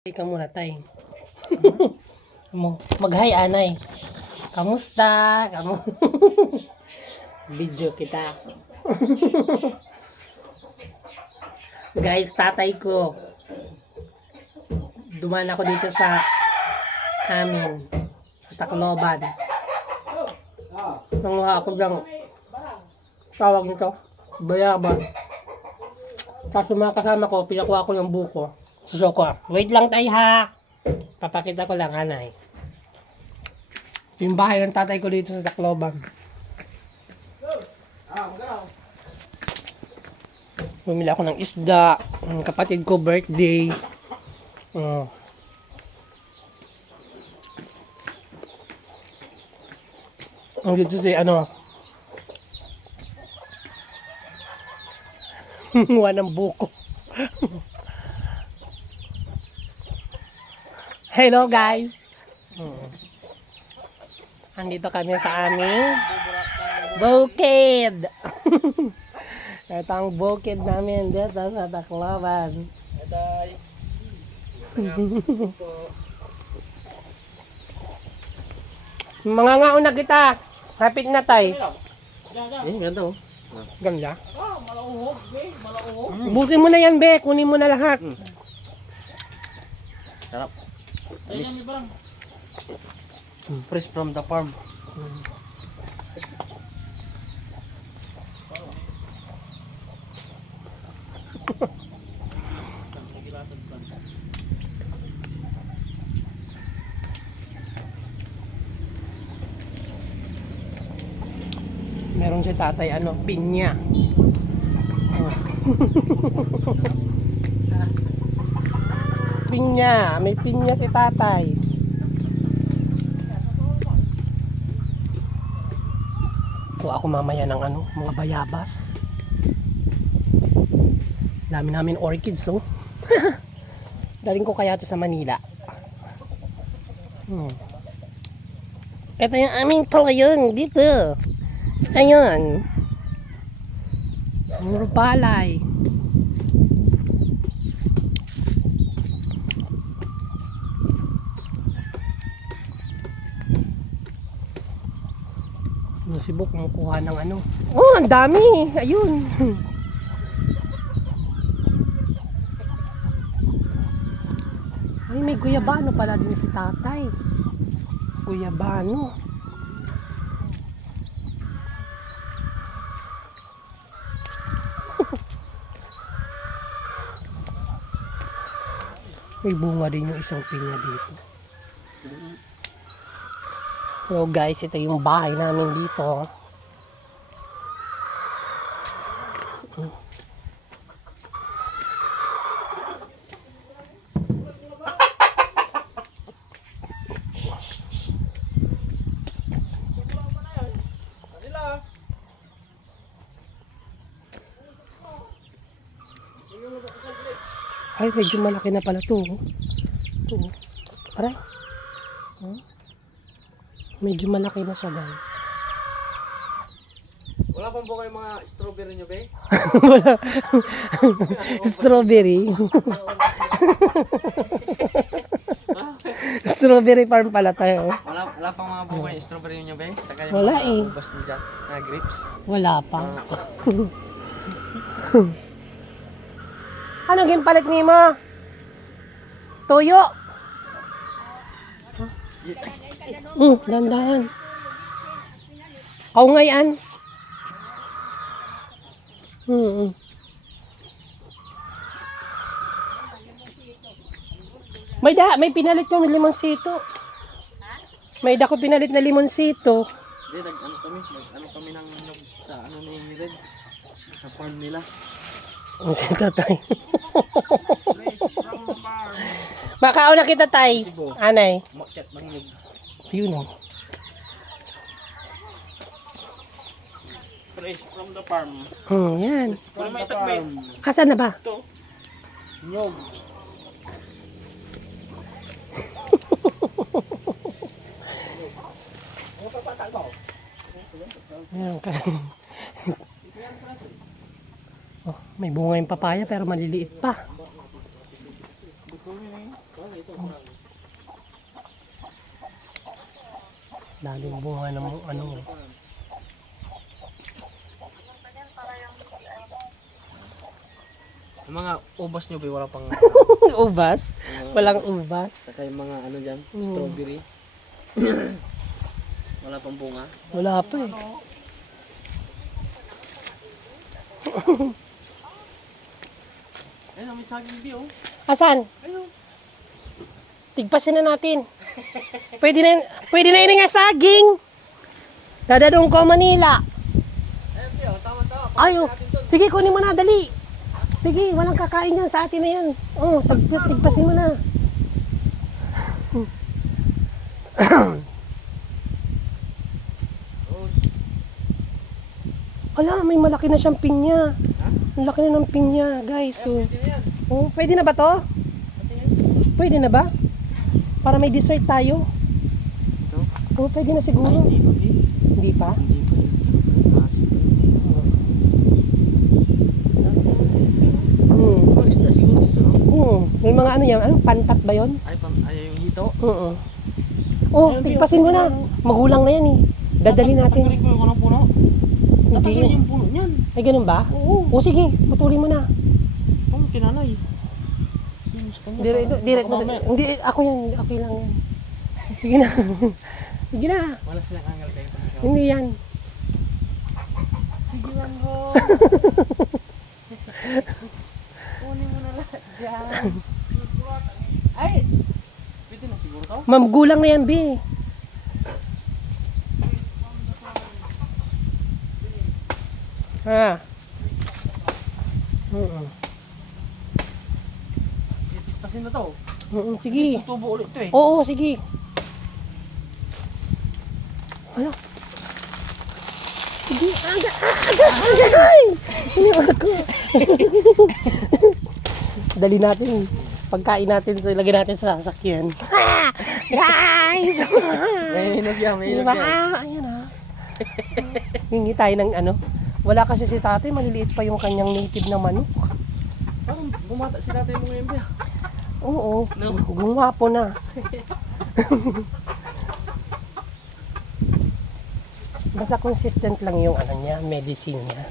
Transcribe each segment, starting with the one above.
Ikaw muna, tay. Mag-hi, anay. Kamusta? Video kita. Guys, tatay ko. Dumaan ako dito sa amin. Sa Tacloban. Nanguha ako ng tawag nito. Bayaba. Tapos mga kasama ko, pinakuha ko yung buko. So ko, wait lang tayo ha. Papakita ko lang, anay. Yung bahay ng tatay ko dito sa Tacloban. Bumili ako ng isda. Ang kapatid ko birthday. Ang dito si kumuha ng buko. Hello guys. Andito kami sa aming bukid. Ito ang bukid namin dito sa Tacloban. Mga ngauna kita. Rapid na tay. Ganda oh. Ganda. Busin mo na yan, be. Kunin mo na lahat. Sarap. Fresh from the farm. Meron si tatay, pinya. Pinya, may pinya si tatay. Kuha ako mamaya ng mga bayabas. Dami namin orchids, oh. Daling ko kaya to sa Manila. Ito yung aming palayan dito. Ayun. Puro palay. Sibuk mo kuha ng Oh, ang dami. Ayun. Ay, may guyabano pala din si tatay. Guyabano. May bunga din yung isang pinya dito. So guys, ito yung bahay namin dito. Ay, medyo malaki na pala to. Ito. Aray. Medyo malaki na siya, guys. Wala pang bunga yung mga strawberry nyo, be? Wala. Strawberry. Strawberry farm pala tayo. Wala pang mga bunga yung strawberry nyo, be? Saka yung Wala mga eh. ubas mo dyan, na grapes. Wala pa. Ano yung palit ni mo? Toyo. Dandahan. Kaungayan. May pinalit yung limonsito. May dako pinalit na limonsito. Hindi, kami ng sa ni Red. Sa farm nila. Ang si tatay. Makauna kita tay. Anay. Makyat mahilig. Yun o. Fresh from the farm. Yan. From the farm. Asan na ba? Ito. Nyog. Yan. May bunga yung papaya pero maliliit pa. Ito, marami. Daming bunga ng ano. Yung mga ubas nyo, wala pang... Ubas? Walang ubas. Saka yung mga ano dyan, Mm. strawberry. Wala pang bunga. Wala pa eh. Ayun, may saging bi oh. Asan? Ayun. Tigpasin na natin. Pwede na yun nga saging. Dadadong ko Manila. Ayun bi oh, tama-tama. Ayo. Sige, kunin mo na, dali. Sige, walang kakain yan sa atin na yan. Oh, tigpasin mo na. Ala, may malaki na siyang pinya. Ang laki na ng pinya, guys. So, oh, pwede na ba to? Pwede na ba? Para may dessert tayo. Oh, pwede na siguro. Hindi pa? Mga isda siguro dito, no? May mga ano yan, ano, pantat ba yun? Ay, yung hito. Oo. Oh, tigpasin mo na. Magulang na yan eh. Dadali natin. Tatanggalin ko yung anong puno. Hindi. Tatanggalin yung puno niyan. Ay, ganun ba? Oo. O sige, putulin mo na. Oh, kinanay. Direct mo. Hindi, ako yan. Okay lang yan. Sige na. Sige na. Wala silang angal kayo pag ikaw. Hindi yan. Sige lang ho. Kunin mo na lahat dyan. Ay! Pwede na siguro to? Magulang na yan, B. Ha? Itikpasin na to. Sige. Tutubo ulit to eh. Oo, sige. Ano? Sige, aga. Ay! Ano ako? Dali natin. Pagkain natin, ilagay natin sa sasakyan. Guys! May hinog yan, may hinog Diba? yan. Ayan ha. Hingi tayo ng ano. Wala kasi si tatay, maliliit pa yung kanyang native na manok. Parang bumata si tatay mo ngayon ba? Oo, No. gumapo na. Basta consistent lang yung ano niya, medicine niya.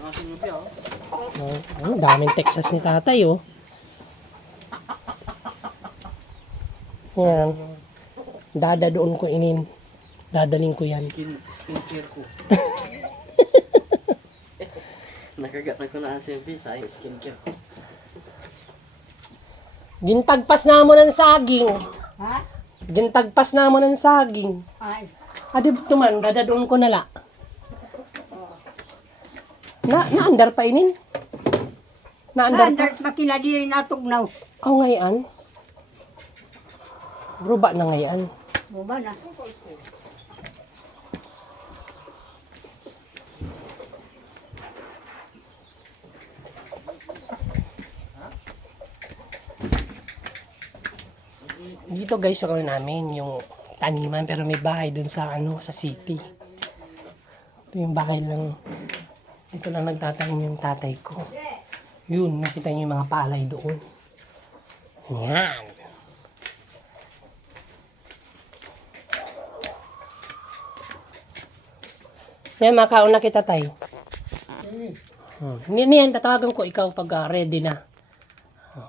Nakasin mo ba oh? Oh, daming Texas ni tatay oh. Yan. Doon ko dadaling ko yan. Skincare ko. Nakagat na ko na ang siyempre sa aking skincare ko. Gintagpas na mo ng saging. Ha? Gintagpas na mo ng saging. Ay, Adi tuman, dadadoon ko nala. Na-under pa inin? Na-under pa? andar makiladi rin atugnaw. Oh, ngayon. Ruba na ngayon. Buba na. Dito guys, yung ano namin, yung taniman, pero may bahay dun sa ano, sa city. Ito yung bahay lang. Ito lang nagtatanim yung tatay ko. Yun, nakita niyo yung mga palay doon. Yan. Yan, makauna kita tay. Niyan, tatawagan ko ikaw pag ready na.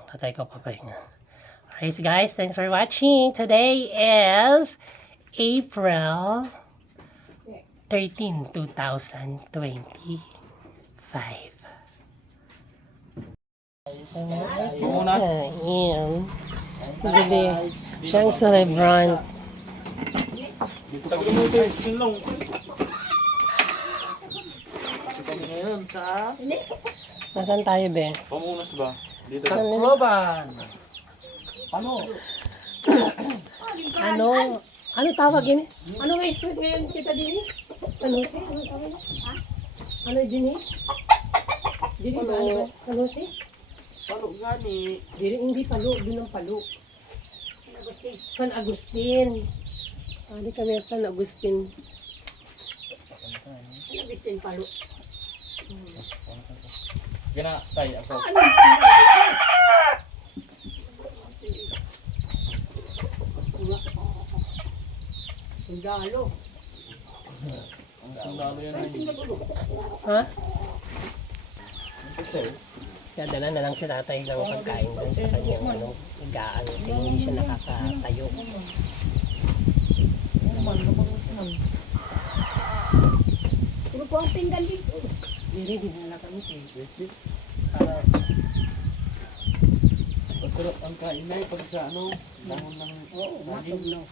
Tatay ko papahinga. Alright guys, thanks for watching. Today is April 13, 2025. Tumunas. Ayan. Bili siyang celebrant. Taglimuto yung sinlong. Ito kami ngayon sa Nasaan tayo, be? Pamunas ba? Dito. Tacloban. Ano? Ano tawag yun? Ano nga isip ngayon kita din? Ano si? Ano tawag yun? Ano din eh? Dili ba? Ano ba? Ano si? Palo gani. Dili, hindi palo. Doon ang palo. San Agustin. Di kami San Agustin. Ano bistin palo? Gana tayo ako. Galo. Ang sundalo yan Saan ay. pinagulo? Ha? Ang pagsayo. Kaya dala na lang si tatay ng pagkain doon sa kanyang higaan. Hindi siya nakakatayo. Man, napag-us man. Puro ko ang pinggan dito. Hindi, dinala kami kay. Wait. Para Masarap ang kain ay pag sa ano, dahon ng saging. Matugnaw.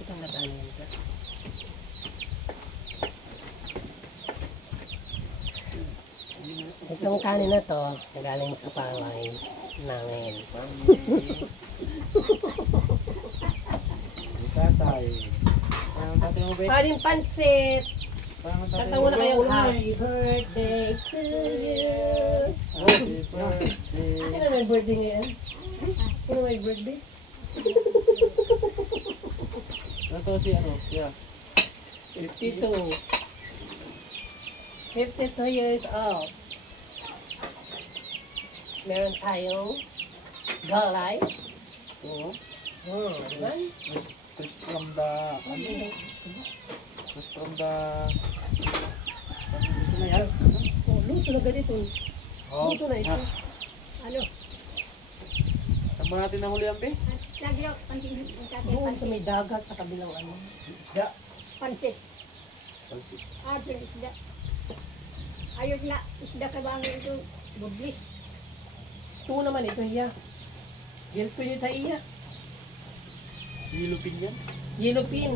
itong natalo nito. Itong kanin na to, nagaling sa paway namin. Si tatay. Parang tatay mo ba? Kanin pansit! Parang tatay Kanta mo mo na ba? kayo, happy birthday to you! Happy birthday. Ano may birthday ngayon? Ano may birthday? Ito si ano? Yeah. 52. 52 years old. Meron tayong galay. Oo. Diba? Chris from the ano? Chris from the Ito na yan. Oh, luto na ganito. Luto na ito. Ano? Saan ba natin nahuli ang pe? Lagi ako pansin ng tatay Doon sa pansin. may dagat sa kabilang ano. Da. Pansin. Pansit. Pero isda. Ayos na. Isda ka ba ang ito? Budlis. Ito naman ito iya. Yellow pin ito iya. Ilupin yan. Yellow pin.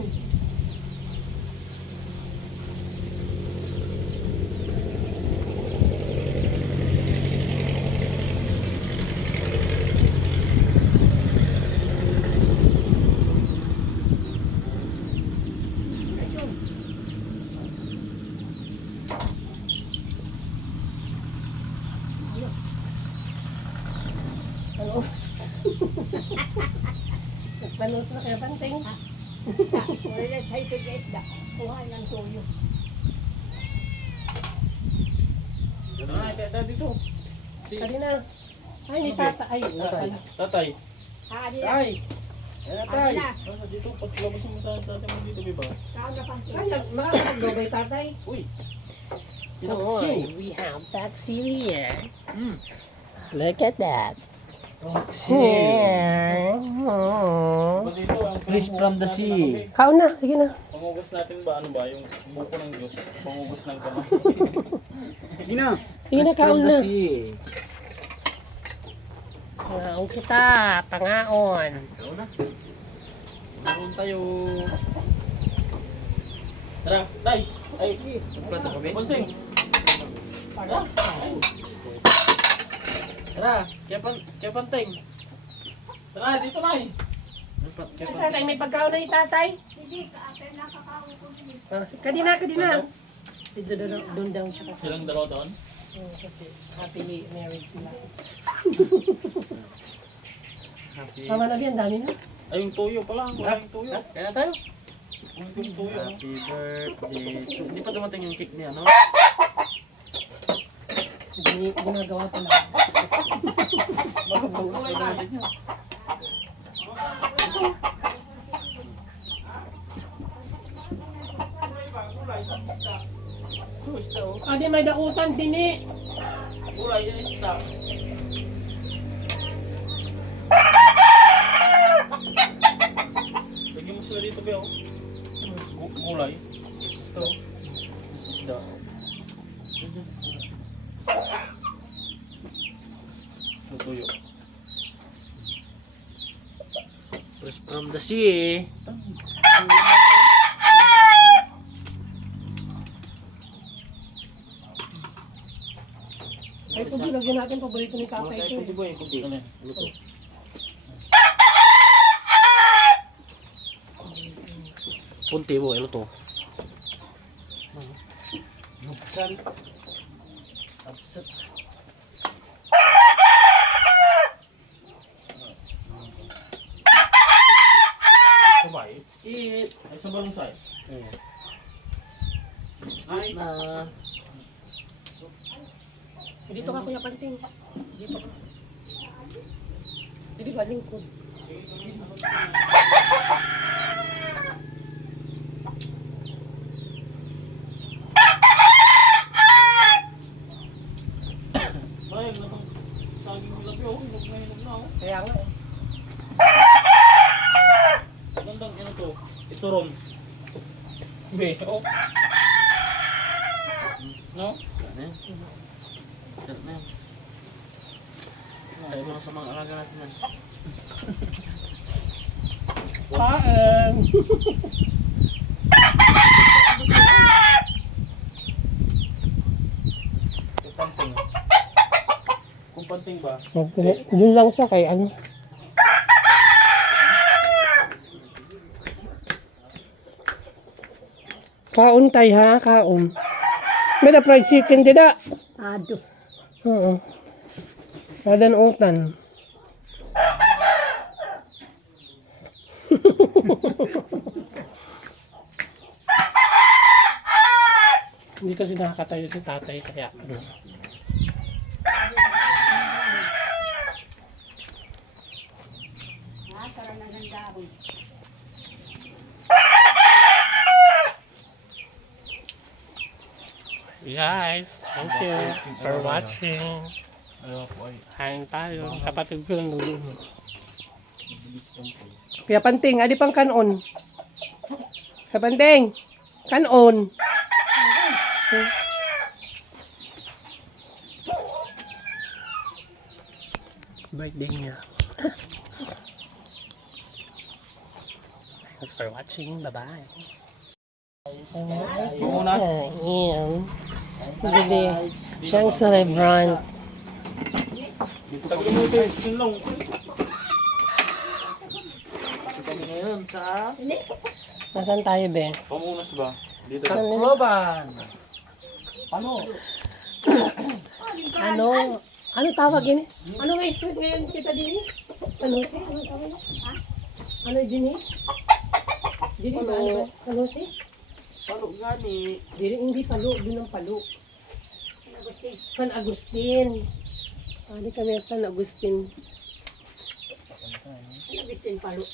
Ayun. Panos. Panos na kaya panting. Isda. Wala na tayo sa isda. Kuha ng tuyo. Ah, dada dito. Si Kanina. Ay, ni tata. Ay, tatay. pala. Tatay. Hadi na. Tay. Ayan tay. Ano na? Nasa dito, pagkilabas mo sa natin mo dito, diba? Kau na pansin. Ay, makakapag-gobay tatay. Uy. Boy, Pinakasin. we have taxi here. Hmm. Look at that. Taxi. Fish from the sea. Kao na, sige na. Pangugas natin ba ano ba yung buko ng Diyos? Pangugas ng kamay. Sige na. Sige na, kaon na. sea. Pangaon kita, pangaon. Ikaw na. Meron tayo. Tara, tay! Ay, Plato kami. Bonseng! Tara, kaya panteng. Tara, dito na eh! Kaya Tatay, panteng. may pagkaon na ni tatay. Hindi, kaatay na kakao ko din. Kadina. Doon daw siya kasi. Silang dalawa doon. Kasi happy married sila. Happy. Mama na ang dami na. Ay, yung tuyo pala. Wala yung tuyo. Kaya tayo. Yung tuyo. Happy birthday to... Hindi pa dumating yung cake niya, no? Ginagawa pa lang. Baka bukas pa natin yun. Ito, isda oh. Adi, may dautan din eh. Gulay yan isda. Lagyan mo sila dito, Beo. Gulay. Isda oh. This isda. Ito, tuyo. Fresh from the sea. Ay, pag lagyan natin, paborito ni tatay ito. Pwede ba yung kunti? Ano? Luto. Punti mo, luto. Nuksan. Upset. Sabay. Let's eat. Ay, sa balong side. Ay, Na. Dito ka, Kuya Panting. Dito ka. Dito ba, lingkod? Sayang na itong saging nila bro. Hinog na hinog na oh. Kaya nga eh. Gandang ano to? Ito ron. Be, oh. No? Ano yan? Sarap na yan. Tayo mo lang sa mga alaga natin yan. Kain! Kumpanting. Kumpanting ba? Yun lang siya kay ano. Kaon tay ha, kaon. May na fried chicken dida. Ado. Oo. Kadan utan. Hindi kasi nakakatayo si tatay kaya ano. Tara na ng dahon. Guys, thank you for watching. Ayaw ko ay. Kain tayo. Kapatid ko ng lulo. Mabilis lang po. Kaya Panting, adi pang kanon. Kaya Panting, kanon. Birthday niya. Thanks for watching. Bye-bye. Pumunas. Ayan. Bili siyang celebrant. Tagal mo ito. Yun lang. Kami ngayon sa Nasaan tayo, be? Pamunas ba? Dito. Tacloban. Ano? Ano tawag yun? Ano nga isip ngayon kita din? Ano si? Ano tawag yun? Ha? Ano din eh? Dili ba? Ano ba? Ano si? Paano gani? Dili, hindi palo. Doon ang palo. Agustin. San Agustin. Di kami San Agustin. Agustin palo.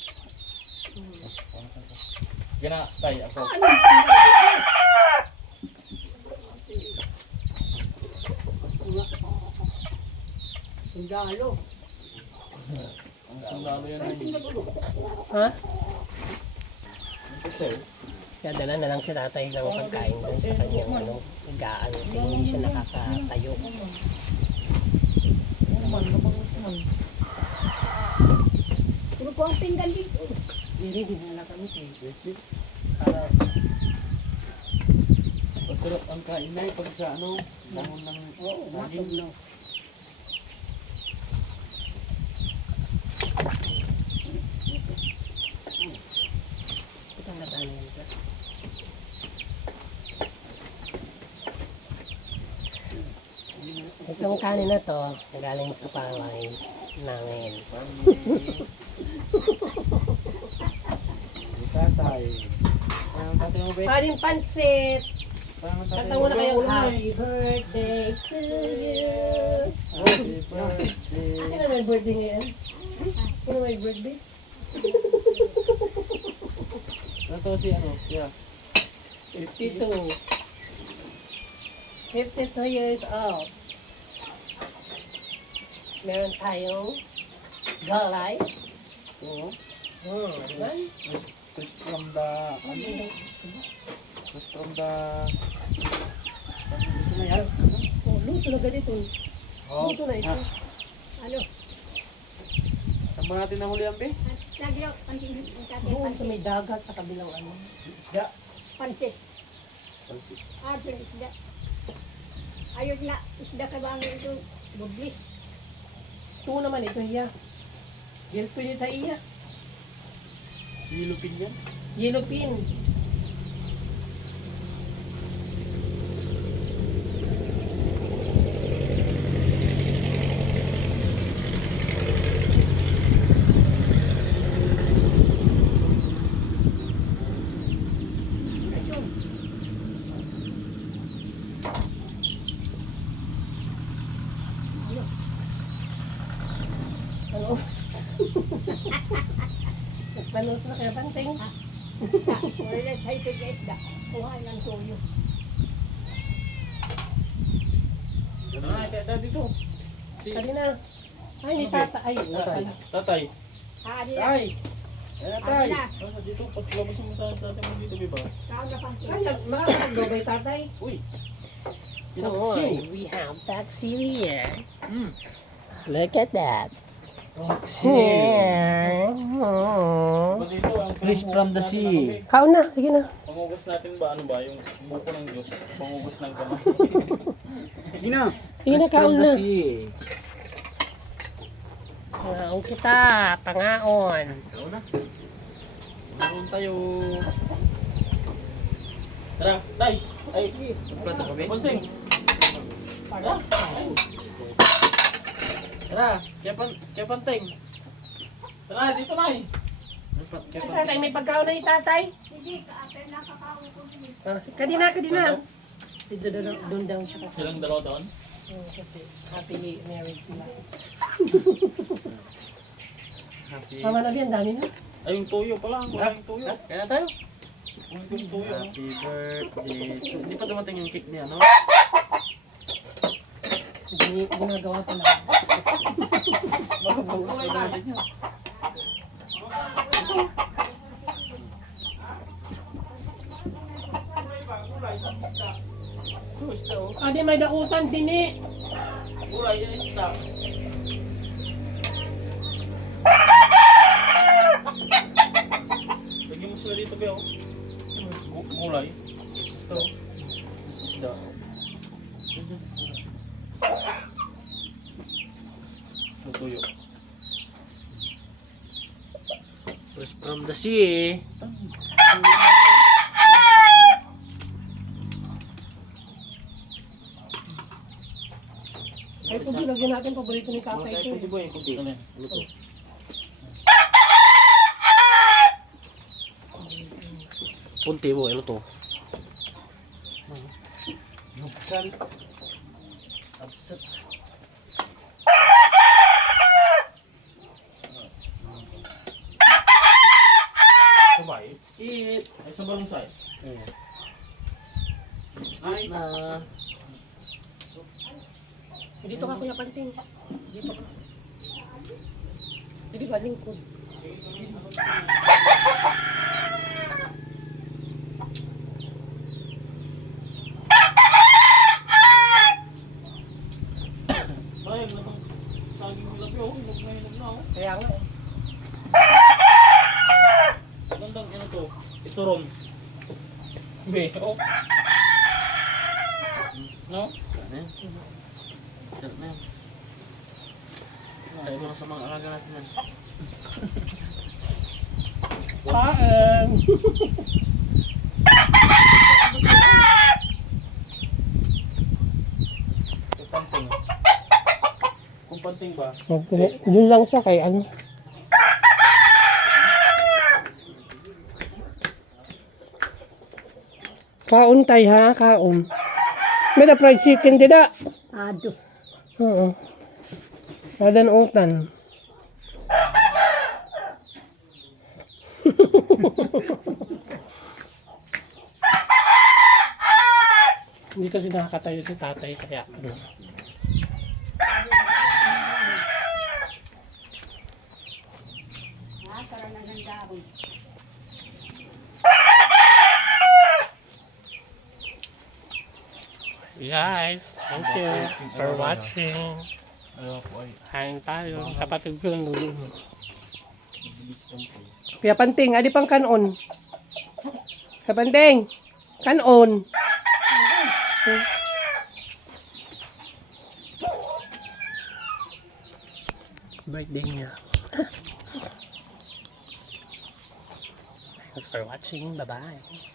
Gana tayo ako. Ano? Regalo. Ang sundalo yan ay. Ha? Ito Kaya dala na lang si tatay ng pagkain doon sa kanyang higaan. Hindi siya nakakatayo. Puro ko ang pinggan dito. Hindi, hindi na kami kayo. Masarap ang kain na pag sa ano, dahon ng saging. Itang nataan yan ito. Itong kanin na to, galing sa palay namin. Tatay. Ang tatay mo ba? Kanin pansit! Parang tatay Kanta mo na kayo, happy birthday to you! Happy birthday. Kailan may birthday ngayon? Kailan may birthday? Ano to si ano? Yeah. 52. 52 years old. Meron tayong galay. Oo. Diba? Chris from the ano? Chris from the Ito na yan. Oh, luto na ganito. Luto na ito. Ano? Saan ba natin nahuli ang be? Lagi lang pansin. Doon sa may dagat sa kabilang ano. Isda. Pansin. Pansit. Pero isda. Ayos na. Isda ka ba ang ito? Bublis. Ito naman ito iya. Yan pwede tayo iya. Hilupin yan. Yellow pin. Nagpanos na kaya panting. Wala na tayo sa isda. Kuha ng tuyo. Ay, kaya dito. Kanina. Ay, ni tata. Ay, Tatay. wala. Tatay. Haan na. Tay. Kaya tay. Ano na? Nasa dito, paglabas mo sa natin mo dito, diba? Kaon na pang Ay, makakagobay tatay. Uy. Boy, we have Paxi here. Hmm. Look at that. Diba dito, ang Fish from the sea. Kaon na, sige na. Pangugas natin ba, ano ba, yung buko ng Diyos, pangugas ng kamay. Sige na. Sige na, kaon na. sea. Pangaon kita, pangaon. Ikaw na. Meron tayo. Tara, tay. Ay, Plato kami. Bonseng. Tara. Tara, kaya panteng. Tara, dito na eh. Tatay, may pagkaon na yung tatay. Hindi, kaapel na kakaon ko din. Kadina. Doon daw siya. Silang dalawa doon. Kasi happily married sila. Happy. Mama na ang dami na. Ay, yung tuyo pala. Wala yung tuyo. Kaya tayo. Yung tuyo. Happy birthday to... Hindi pa dumating yung cake niya, no? Ginagawa ko lang. Makabukas na natin yun. Ito, isda oh. Adi, may dautan sini. Gulay, yan isda. Lagyan mo sila dito, Beo. Gulay. Ito. Isda. Ito, tuyo. Fish from the sea. Ay, kung lagyan natin, paborito ni tatay ko. Pwede boy, pwede. Ano yan? Luto. Punti mo, ano to? Buksan. Absat. Sabay. Eat. Ay, sa balunsay. Ay. Na. Dito ka, Kuya Panting. Dito ka. Hindi ba, lingkod? Sayang na bang saging nila, Beo. Hinog na hinog na, oh. Kaya nga eh. Gandang ano to? Ito ron. Beo. No? Ano yan? Sarap na yan. Tayo mo na sa mga alaga natin yan. Kain! Kumpanting. Kumpanting ba? Doon lang siya kay ano. Kaon tayo ha, kaon. May na fried chicken dida. Ado. Oo. Adan utan. Hindi kasi nakakatayo si tatay kaya ano. Para na ng dahon. Guys, thank you for watching. Ayaw ko ay. Kain tayo. Kapatid ko lang dulu. Bilis lang po. Kaya Panting, adi pang kanon. Kaya Panting, kanon. Birthday niya. Thanks for watching. Bye-bye.